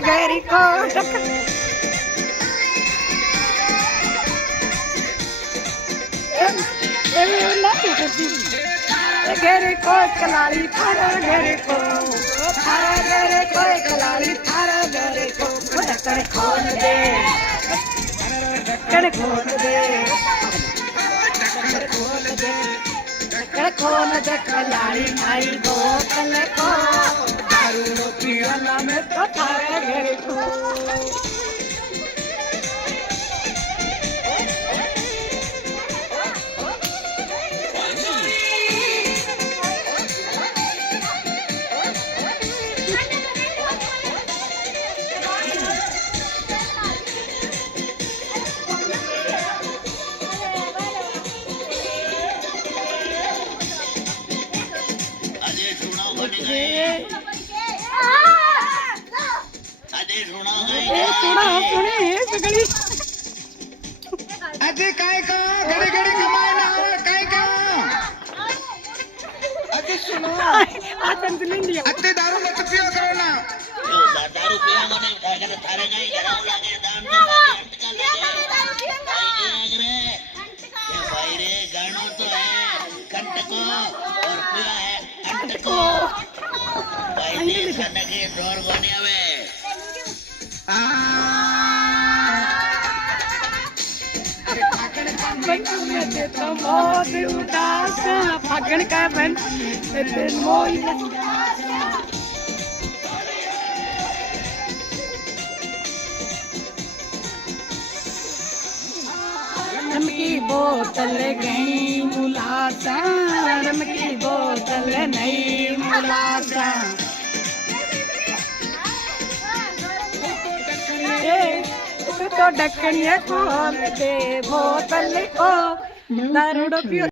घेरी को घेरे को कलाली थारा घेरे को कलाली थारा घेरे को ढक्कन खोल दे ढक्कन खोल दे ढक्कन खोल दे कलाली मारी बोतल को दारू पियाला में तो थारा घेरे को अरे काय का घडी घडी कमाय ना काय का अरे सुनो अरे दारू मत पिया करो ना दारू पिया मने उठा थारे नहीं घराव लागे दान तो लागे अटका लागे ये भाई रे गानो तो है कंटको और पिया है अंटको भाई ने खाने के डोर बने हवे बहुत उदास फागण का बन मोई रम की बोतल गई मुलासा रम की बोतल नहीं मुलासा तो ढक्कन खोल दे बोतल को दारू पियो